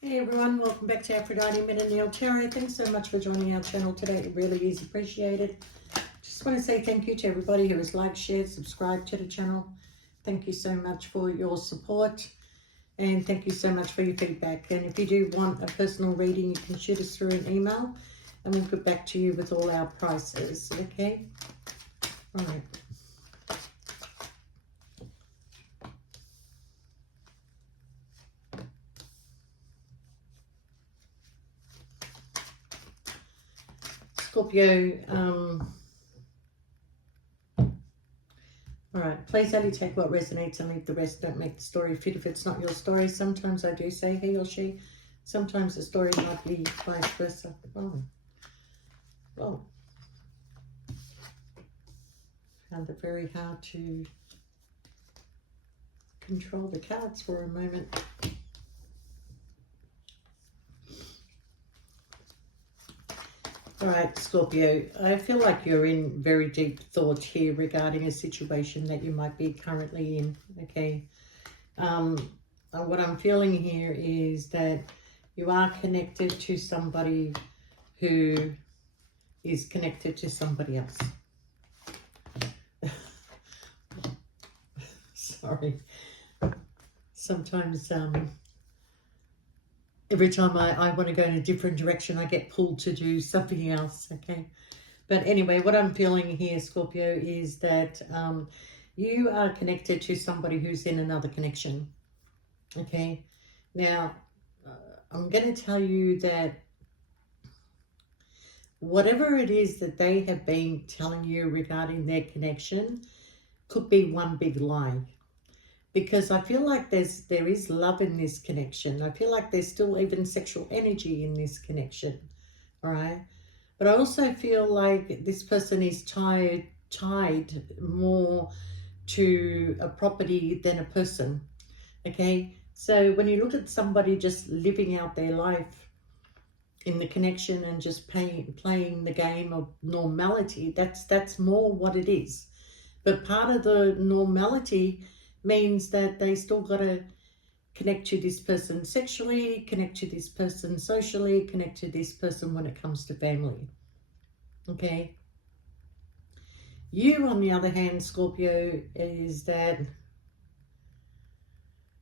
Hey everyone, welcome back to Aphrodite Nail Tarot. Thanks so much for joining our channel today. It really is appreciated. Just want to say thank you to everybody who has liked, shared, subscribed to the channel. Thank you so much for your support and thank you so much for your feedback. And if you do want a personal reading, you can shoot us through an email and we'll get back to you with all our prices, okay? All right. Scorpio, all right, please only take what resonates and leave the rest. Don't make the story fit if it's not your story. Sometimes I do say he or she. Sometimes the story might be vice versa. Oh, well, found it very hard to control the cards for a moment. All right, Scorpio, I feel like you're in very deep thought here regarding a situation that you might be currently in, okay? What I'm feeling here is that you are connected to somebody who is connected to somebody else. Sorry. Sometimes every time I want to go in a different direction, I get pulled to do something else, okay? But anyway, what I'm feeling here, Scorpio, is that you are connected to somebody who's in another connection, okay? Now, I'm going to tell you that whatever it is that they have been telling you regarding their connection could be one big lie. Because I feel like there is love in this connection. I feel like there's still even sexual energy in this connection, all right? But I also feel like this person is tied more to a property than a person, okay? So when you look at somebody just living out their life in the connection and just playing the game of normality, that's more what it is. But part of the normality means that they still got to connect to this person sexually, connect to this person socially, connect to this person when it comes to family, okay? You, on the other hand, Scorpio, is that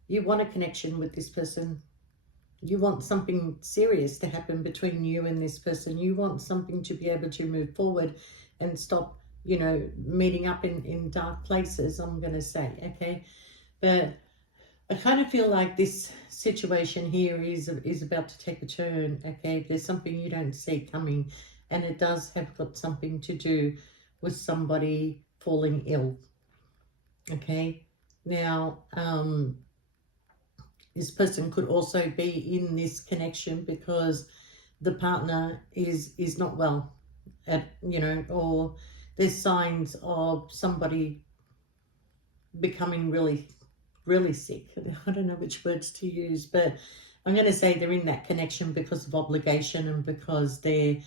you want a connection with this person. You want something serious to happen between you and this person. You want something to be able to move forward and stop, you know, meeting up in dark places, I'm going to say, okay? But I kind of feel like this situation here is about to take a turn, okay? There's something you don't see coming, and it does have got something to do with somebody falling ill, okay? Now, this person could also be in this connection because the partner is not well, you know, or there's signs of somebody becoming really sick. I don't know which words to use, but I'm going to say they're in that connection because of obligation and because they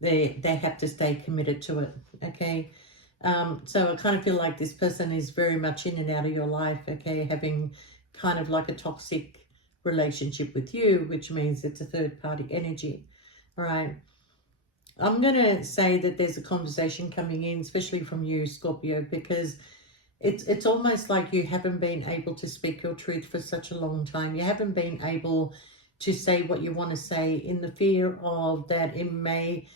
have to stay committed to it, okay? So I kind of feel like this person is very much in and out of your life, okay, having kind of like a toxic relationship with you, which means it's a third party energy, all right? I'm going to say that there's a conversation coming in, especially from you, Scorpio, because it's almost like you haven't been able to speak your truth for such a long time. You haven't been able to say what you want to say in the fear of that it may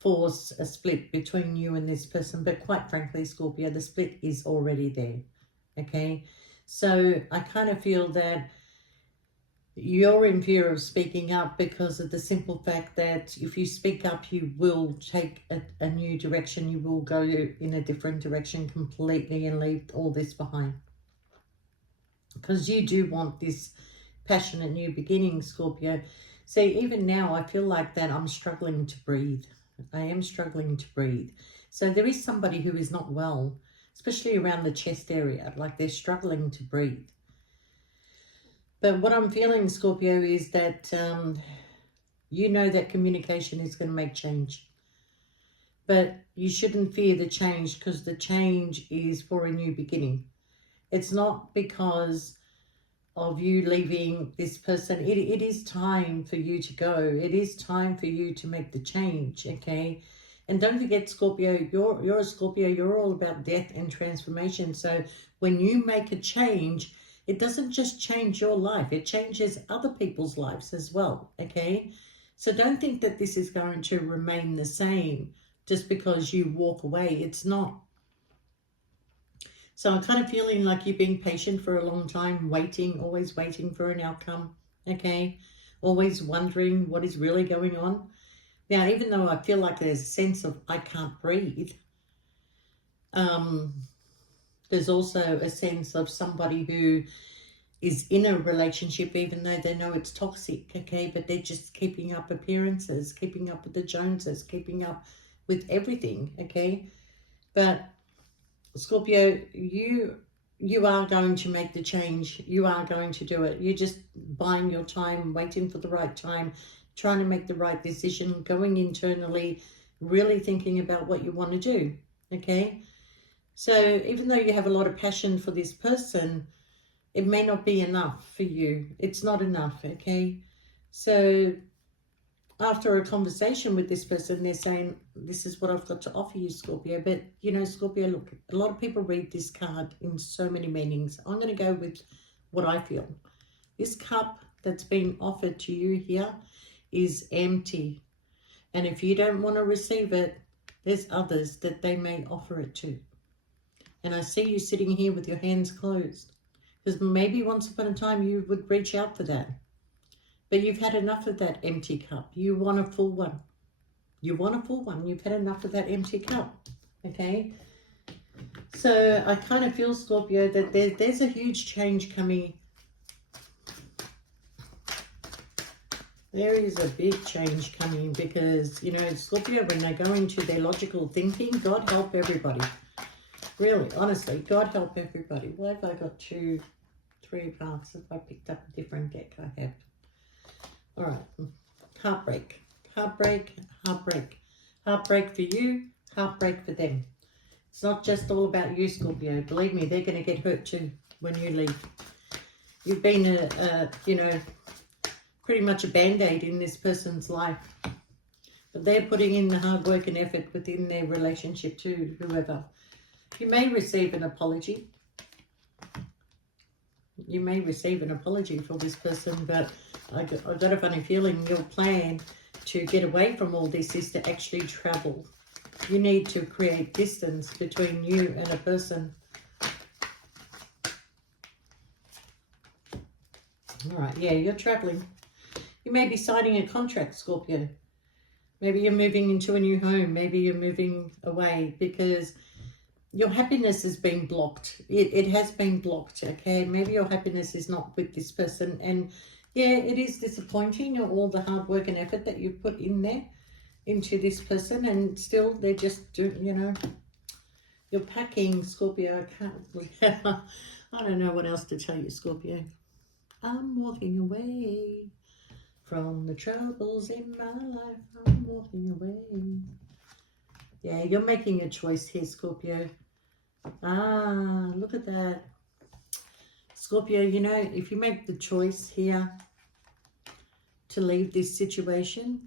force a split between you and this person. But quite frankly, Scorpio, the split is already there, okay? So I kind of feel that you're in fear of speaking up because of the simple fact that if you speak up, you will take a new direction. You will go in a different direction completely and leave all this behind. Because you do want this passionate new beginning, Scorpio. See, even now, I feel like that I'm struggling to breathe. I am struggling to breathe. So there is somebody who is not well, especially around the chest area, like they're struggling to breathe. But what I'm feeling, Scorpio, is that you know that communication is going to make change. But you shouldn't fear the change because the change is for a new beginning. It's not because of you leaving this person. It is time for you to go. It is time for you to make the change, okay? And don't forget, Scorpio, you're a Scorpio, you're all about death and transformation. So when you make a change, it doesn't just change your life, it changes other people's lives as well, okay? So don't think that this is going to remain the same just because you walk away. It's not. So I'm kind of feeling like you've been patient for a long time, waiting, always waiting for an outcome, okay? Always wondering what is really going on. Now, even though I feel like there's a sense of I can't breathe, there's also a sense of somebody who is in a relationship even though they know it's toxic, okay? But they're just keeping up appearances, keeping up with the Joneses, keeping up with everything, okay? But Scorpio, you are going to make the change. You are going to do it. You're just buying your time, waiting for the right time, trying to make the right decision, going internally, really thinking about what you want to do, okay? So even though you have a lot of passion for this person, it may not be enough for you. It's not enough, okay? So after a conversation with this person, they're saying, this is what I've got to offer you, Scorpio. But, you know, Scorpio, look, a lot of people read this card in so many meanings. I'm going to go with what I feel. This cup that's been offered to you here is empty. And if you don't want to receive it, there's others that they may offer it to. And I see you sitting here with your hands closed. Because maybe once upon a time you would reach out for that. But you've had enough of that empty cup. You want a full one. You want a full one. You've had enough of that empty cup. Okay? So I kind of feel, Scorpio, that there's a huge change coming. There is a big change coming because, you know, Scorpio, when they go into their logical thinking, God help everybody. Really, honestly, God help everybody. Why have I got 2, 3 paths? If I picked up a different deck, I have. All right, heartbreak, heartbreak, heartbreak. Heartbreak for you, heartbreak for them. It's not just all about you, Scorpio. Believe me, they're going to get hurt too when you leave. You've been, you know, pretty much a band-aid in this person's life. But they're putting in the hard work and effort within their relationship to whoever. You may receive an apology. You may receive an apology for this person, but I've got a funny feeling your plan to get away from all this is to actually travel. You need to create distance between you and a person. All right, yeah, you're traveling. You may be signing a contract, Scorpio. Maybe you're moving into a new home. Maybe you're moving away because your happiness has been blocked. It has been blocked, okay? Maybe your happiness is not with this person. And yeah, it is disappointing, all the hard work and effort that you've put in there into this person. And still, they're just, you know, you're packing, Scorpio. I don't know what else to tell you, Scorpio. I'm walking away from the troubles in my life. I'm walking away. Yeah, you're making a choice here, Scorpio. Ah, look at that. Scorpio, you know, if you make the choice here to leave this situation,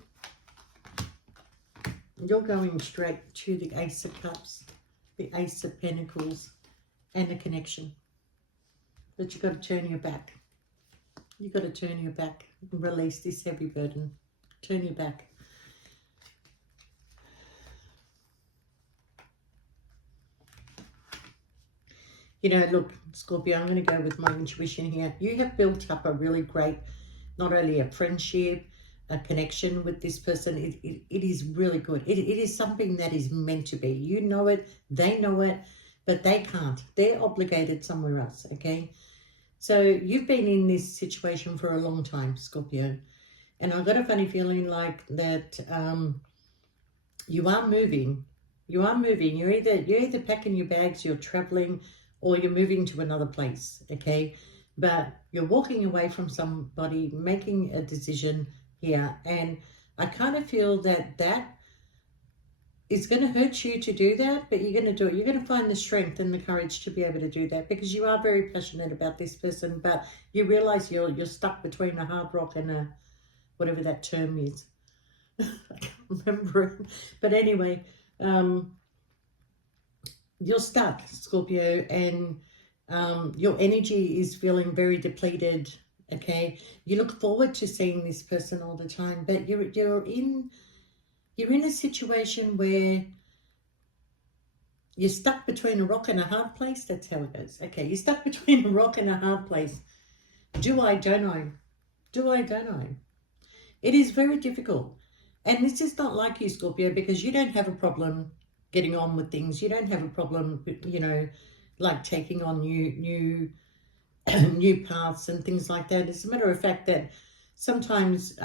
you're going straight to the Ace of Cups, the Ace of Pentacles, and a connection. But you've got to turn your back. You've got to turn your back and release this heavy burden. Turn your back. You know, look, Scorpio, I'm going to go with my intuition here. You have built up a really great, not only a friendship, a connection with this person. It is really good. It is something that is meant to be. You know it, they know it, but they can't. They're obligated somewhere else, okay? So you've been in this situation for a long time, Scorpio. And I've got a funny feeling like that you are moving. You are moving. You're either packing your bags, you're traveling, or you're moving to another place, okay? But you're walking away from somebody, making a decision here. And I kind of feel that it's going to hurt you to do that, but you're going to do it. You're going to find the strength and the courage to be able to do that, because you are very passionate about this person, but you realize you're stuck between a hard rock and a, whatever that term is. I can't remember it. But anyway, you're stuck, Scorpio, and your energy is feeling very depleted. Okay, you look forward to seeing this person all the time, but you're in a situation where you're stuck between a rock and a hard place. That's how it goes. Okay, you're stuck between a rock and a hard place. Do I, don't I? Do I, don't I? It is very difficult. And this is not like you, Scorpio, because you don't have a problem getting on with things. You don't have a problem, you know, like taking on new new paths and things like that. It's a matter of fact that sometimes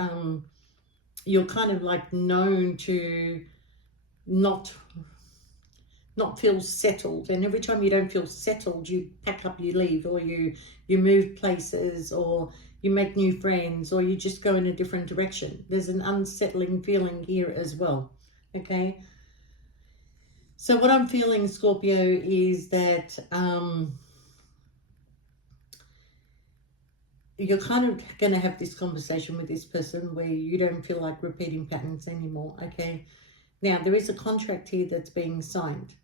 you're kind of like known to not feel settled, and every time you don't feel settled, you pack up, you leave, or you move places, or you make new friends, or you just go in a different direction. There's an unsettling feeling here as well. Okay, so what I'm feeling, Scorpio, is that you're kind of going to have this conversation with this person where you don't feel like repeating patterns anymore. Okay, now there is a contract here that's being signed,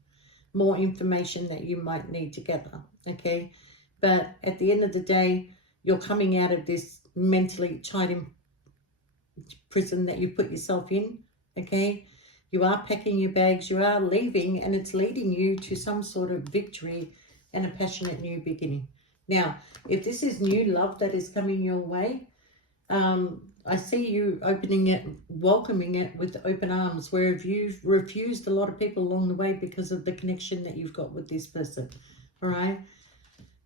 more information that you might need to gather. Okay, but at the end of the day, you're coming out of this mentally tight in prison that you put yourself in. Okay, you are packing your bags, you are leaving, and it's leading you to some sort of victory and a passionate new beginning. Now, if this is new love that is coming your way, I see you opening it, welcoming it with open arms, where you've refused a lot of people along the way because of the connection that you've got with this person. All right.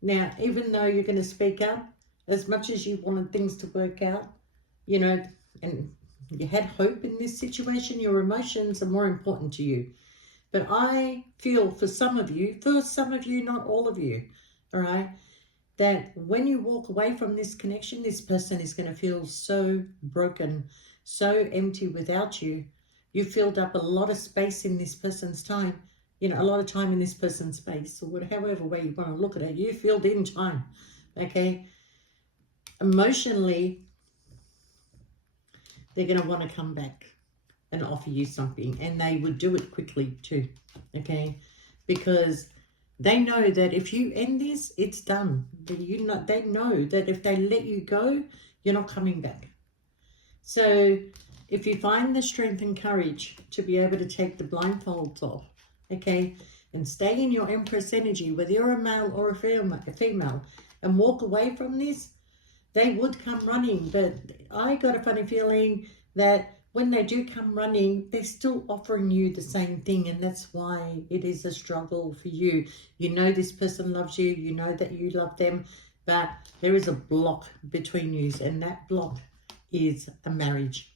Now, even though you're going to speak up, as much as you wanted things to work out, you know, and you had hope in this situation, your emotions are more important to you. But I feel for some of you, not all of you, all right, that when you walk away from this connection, this person is going to feel so broken, so empty without you. You filled up a lot of space in this person's time, you know, a lot of time in this person's space, or however way you want to look at it. You filled in time, okay? Emotionally, they're going to want to come back and offer you something, and they would do it quickly too, okay? Because they know that if you end this, it's done. They know that if they let you go, you're not coming back. So if you find the strength and courage to be able to take the blindfolds off, okay, and stay in your Empress energy, whether you're a male or a female, and walk away from this, they would come running. But I got a funny feeling that when they do come running, they're still offering you the same thing, and that's why it is a struggle for you. You know this person loves you, you know that you love them, but there is a block between you, and that block is a marriage.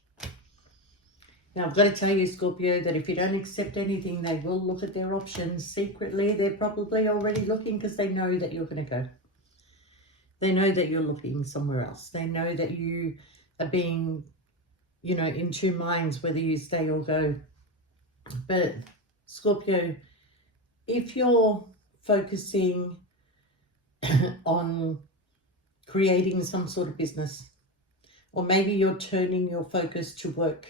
Now, I've got to tell you, Scorpio, that if you don't accept anything, they will look at their options secretly. They're probably already looking because they know that you're going to go. They know that you're looking somewhere else. They know that you are being, you know, in two minds whether you stay or go. But Scorpio, if you're focusing on creating some sort of business, or maybe you're turning your focus to work,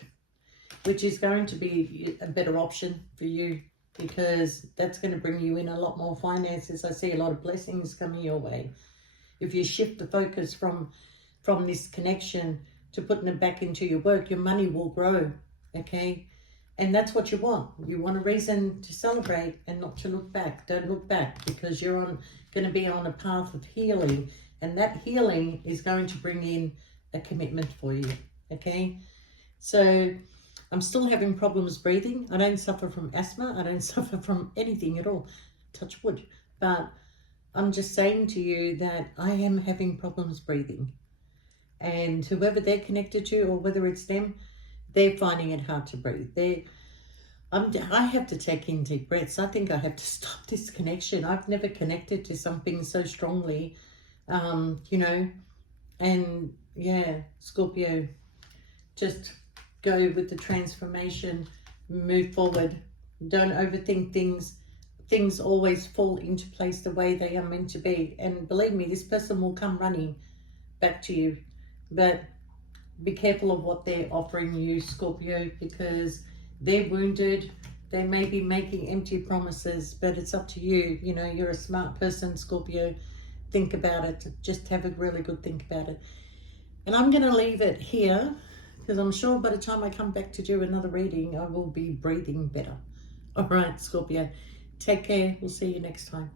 which is going to be a better option for you, because that's going to bring you in a lot more finances. I see a lot of blessings coming your way. If you shift the focus from this connection to putting it back into your work, your money will grow, okay? And that's what you want. You want a reason to celebrate and not to look back. Don't look back, because you're going to be on a path of healing, and that healing is going to bring in a commitment for you, okay? So I'm still having problems breathing. I don't suffer from asthma. I don't suffer from anything at all. Touch wood. But I'm just saying to you that I am having problems breathing. And whoever they're connected to, or whether it's them, they're finding it hard to breathe. I have to take in deep breaths. I think I have to stop this connection. I've never connected to something so strongly, you know. And yeah, Scorpio, just go with the transformation, move forward, Don't overthink things. Things always fall into place the way they are meant to be. And believe me, this person will come running back to you. But be careful of what they're offering you, Scorpio, because they're wounded. They may be making empty promises, but it's up to you. You know, you're a smart person, Scorpio. Think about it. Just have a really good think about it. And I'm going to leave it here because I'm sure by the time I come back to do another reading, I will be breathing better. All right, Scorpio. Take care. We'll see you next time.